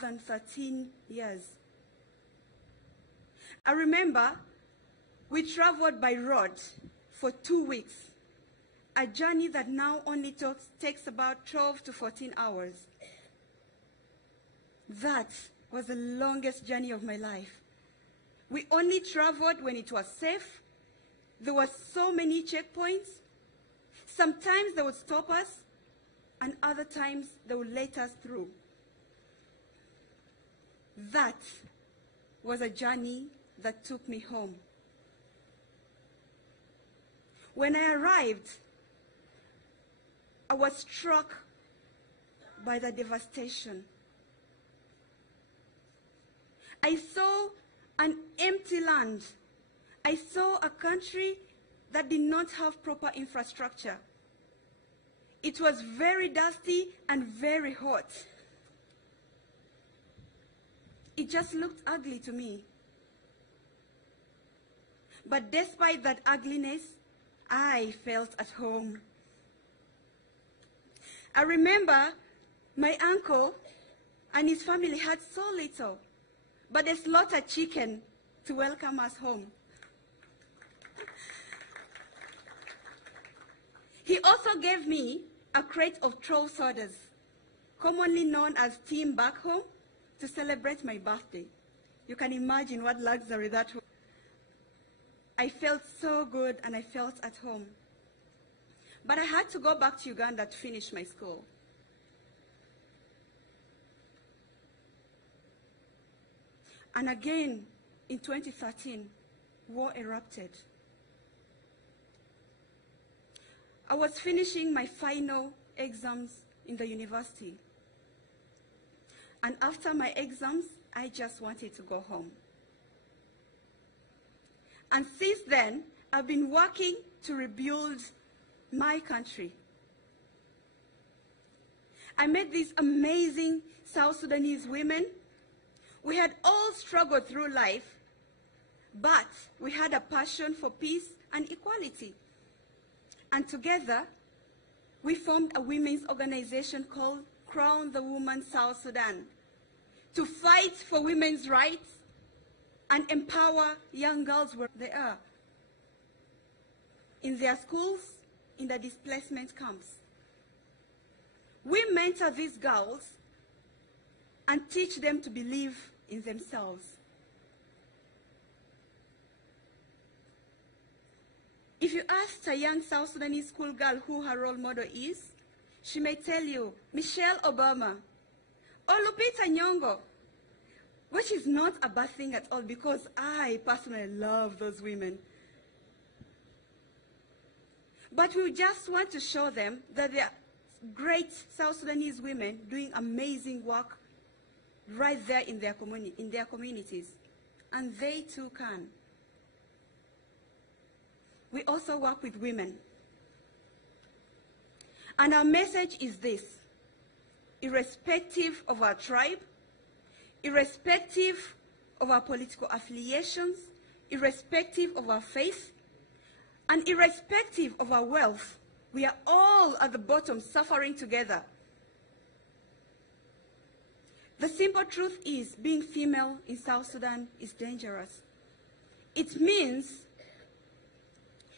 than 13 years. I remember we traveled by road for 2 weeks, a journey that now only takes about 12 to 14 hours. That was the longest journey of my life. We only traveled when it was safe. There were so many checkpoints. Sometimes they would stop us, and other times they would let us through. That was a journey that took me home. When I arrived, I was struck by the devastation. I saw an empty land. I saw a country that did not have proper infrastructure. It was very dusty and very hot. It just looked ugly to me. But despite that ugliness, I felt at home. I remember my uncle and his family had so little, but they slaughtered chicken to welcome us home. He also gave me a crate of troll sodas, commonly known as Team Back Home, to celebrate my birthday. You can imagine what luxury that was. I felt so good and I felt at home. But I had to go back to Uganda to finish my school. And again, in 2013, war erupted. I was finishing my final exams in the university. And after my exams, I just wanted to go home. And since then, I've been working to rebuild my country. I met these amazing South Sudanese women. We had all struggled through life, but we had a passion for peace and equality. And together, we formed a women's organization called Crown the Woman South Sudan to fight for women's rights and empower young girls where they are, in their schools, in the displacement camps. We mentor these girls and teach them to believe in themselves. If you ask a young South Sudanese schoolgirl who her role model is, she may tell you Michelle Obama or Lupita Nyong'o, which is not a bad thing at all because I personally love those women. But we just want to show them that they are great South Sudanese women doing amazing work right there in their communities. And they too can. We also work with women. And our message is this: irrespective of our tribe, irrespective of our political affiliations, irrespective of our faith, and irrespective of our wealth, we are all at the bottom suffering together. The simple truth is, being female in South Sudan is dangerous. It means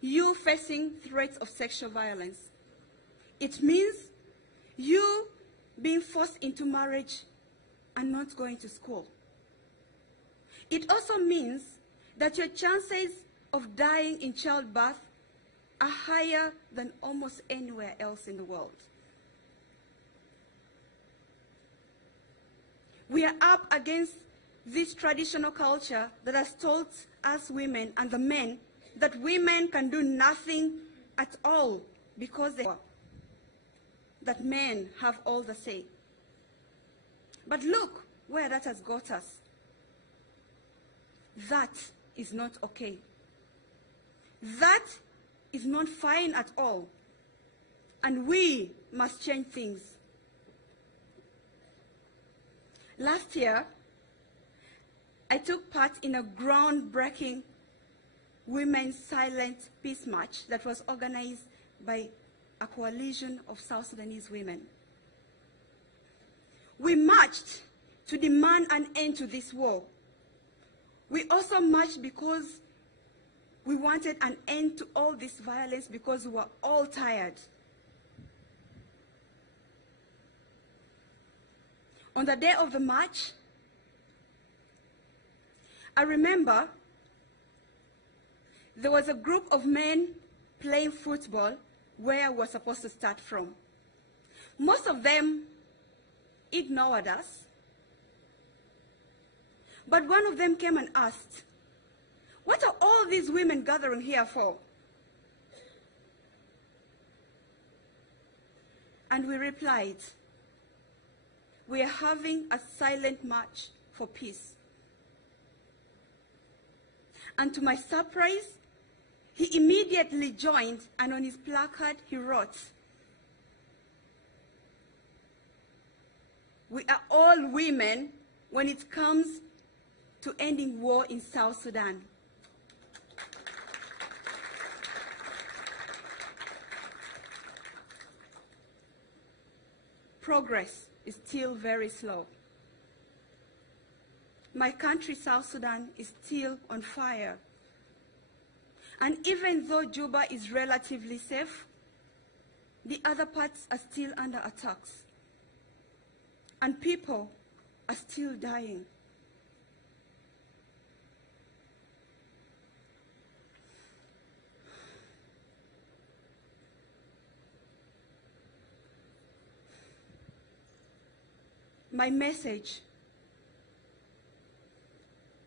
you facing threats of sexual violence. It means you being forced into marriage and not going to school. It also means that your chances of dying in childbirth are higher than almost anywhere else in the world. We are up against this traditional culture that has told us women and the men that women can do nothing at all because that men have all the say. But look where that has got us. That is not okay. That is not fine at all. And we must change things. Last year, I took part in a groundbreaking Women's Silent Peace March that was organized by a coalition of South Sudanese women. We marched to demand an end to this war. We also marched because we wanted an end to all this violence, because we were all tired. On the day of the march, I remember there was a group of men playing football where we were supposed to start from. Most of them ignored us, but one of them came and asked, "What are all these women gathering here for?" And we replied, "We are having a silent march for peace." And to my surprise, he immediately joined, and on his placard he wrote, "We are all women when it comes to ending war in South Sudan." Progress is still very slow. My country, South Sudan, is still on fire. And even though Juba is relatively safe, the other parts are still under attacks. And people are still dying. My message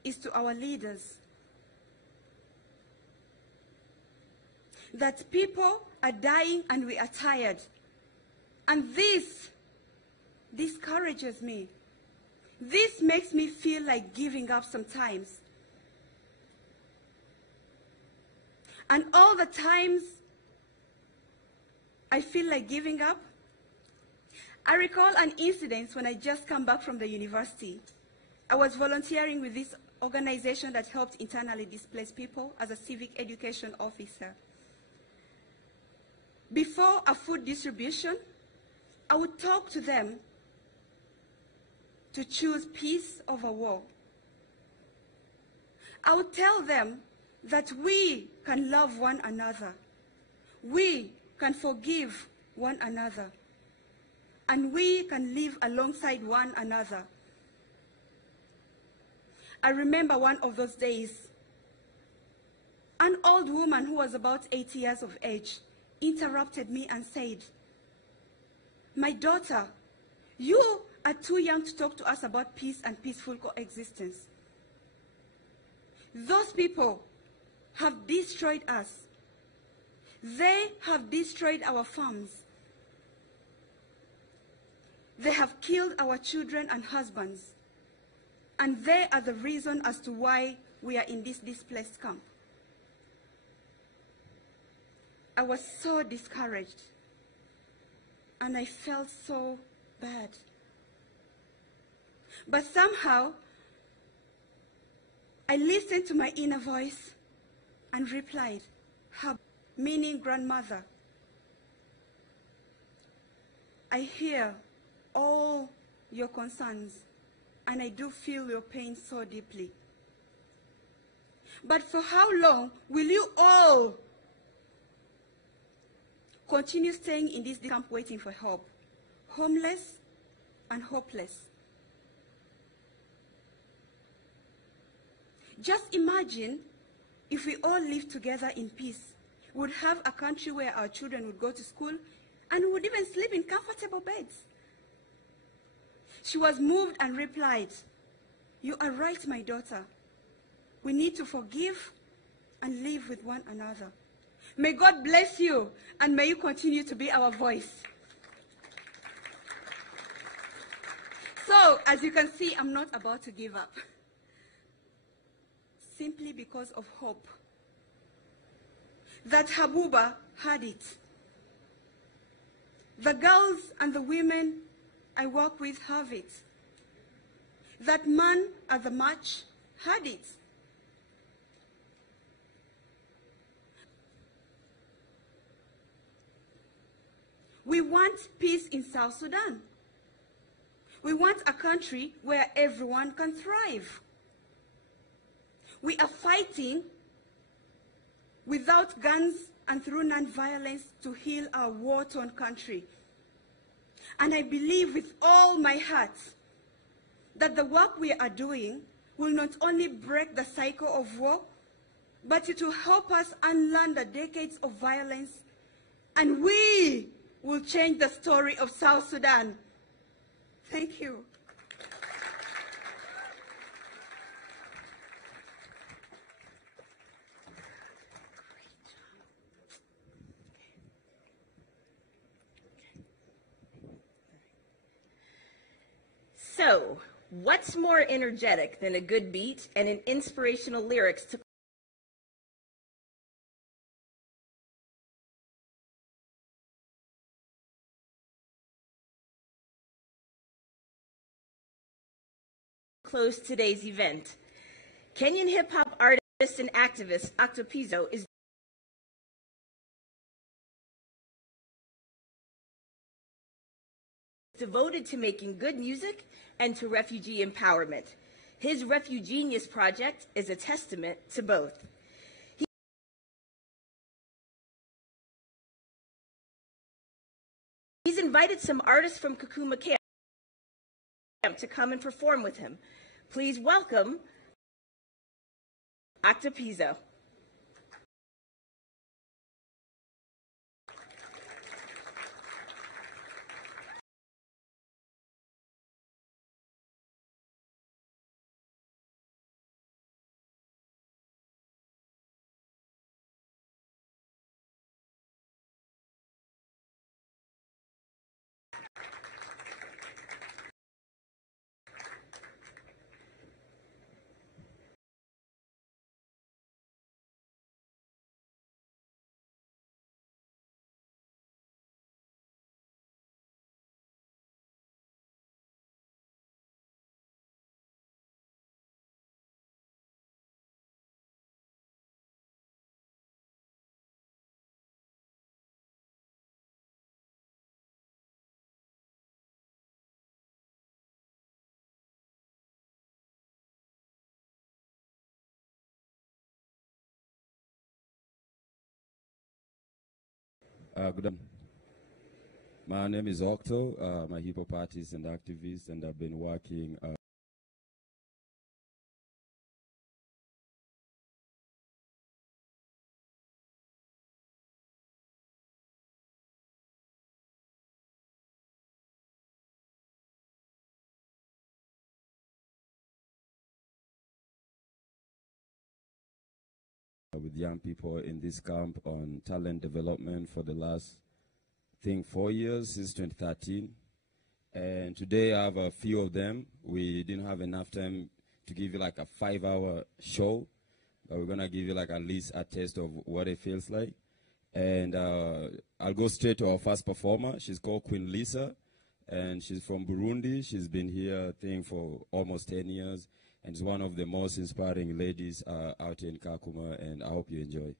is to our leaders that people are dying and we are tired. And this discourages me. This makes me feel like giving up sometimes. And all the times I feel like giving up, I recall an incident when I just come back from the university. I was volunteering with this organization that helped internally displaced people as a civic education officer. Before a food distribution, I would talk to them to choose peace over war. I would tell them that we can love one another, we can forgive one another, and we can live alongside one another. I remember one of those days, an old woman who was about 80 years of age interrupted me and said, "My daughter, you are too young to talk to us about peace and peaceful coexistence. Those people have destroyed us. They have destroyed our farms. They have killed our children and husbands. And they are the reason as to why we are in this displaced camp." I was so discouraged, and I felt so bad. But somehow, I listened to my inner voice and replied, "Hab," meaning grandmother. "I hear all your concerns, and I do feel your pain so deeply. But for how long will you all continue staying in this camp waiting for help, homeless and hopeless? Just imagine if we all lived together in peace. We would have a country where our children would go to school and would even sleep in comfortable beds." She was moved and replied, "You are right, my daughter. We need to forgive and live with one another. May God bless you, and may you continue to be our voice." So, as you can see, I'm not about to give up, simply because of hope. That Habuba had it. The girls and the women I work with have it. That man at the march had it. We want peace in South Sudan. We want a country where everyone can thrive. We are fighting without guns and through non-violence to heal our war-torn country. And I believe with all my heart that the work we are doing will not only break the cycle of war, but it will help us unlearn the decades of violence, and we will change the story of South Sudan. Thank you. So, what's more energetic than a good beat and an inspirational lyrics to close today's event? Kenyan hip-hop artist and activist Octopizzo is devoted to making good music and to refugee empowerment. His Refugenius project is a testament to both. He's invited some artists from Kakuma Camp to come and perform with him. Please welcome Octopizzo. Good afternoon. My name is Octo. I'm a hip hop artist and activist, and I've been working with young people in this camp on talent development for the last, I think, 4 years, since 2013. And today I have a few of them. We didn't have enough time to give you like a 5-hour show, but we're gonna give you like at least a taste of what it feels like. And I'll go straight to our first performer. She's called Queen Lisa, and she's from Burundi. She's been here, I think, for almost 10 years. And is one of the most inspiring ladies out in Kakuma, and I hope you enjoy.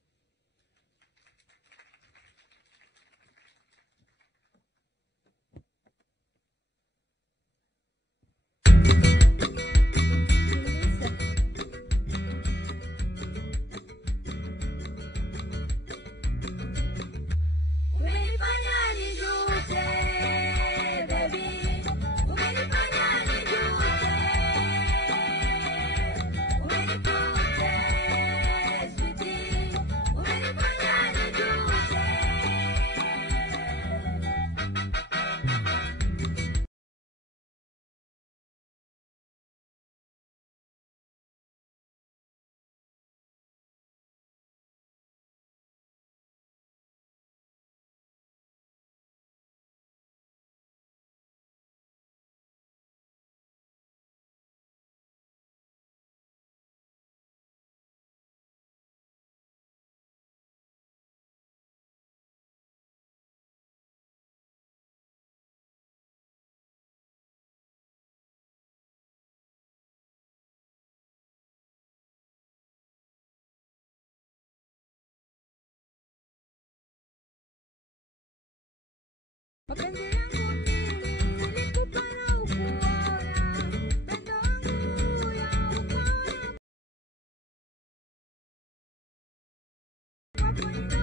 Mapenzi yangu mimi nilikupa na ukuwa Hamiid.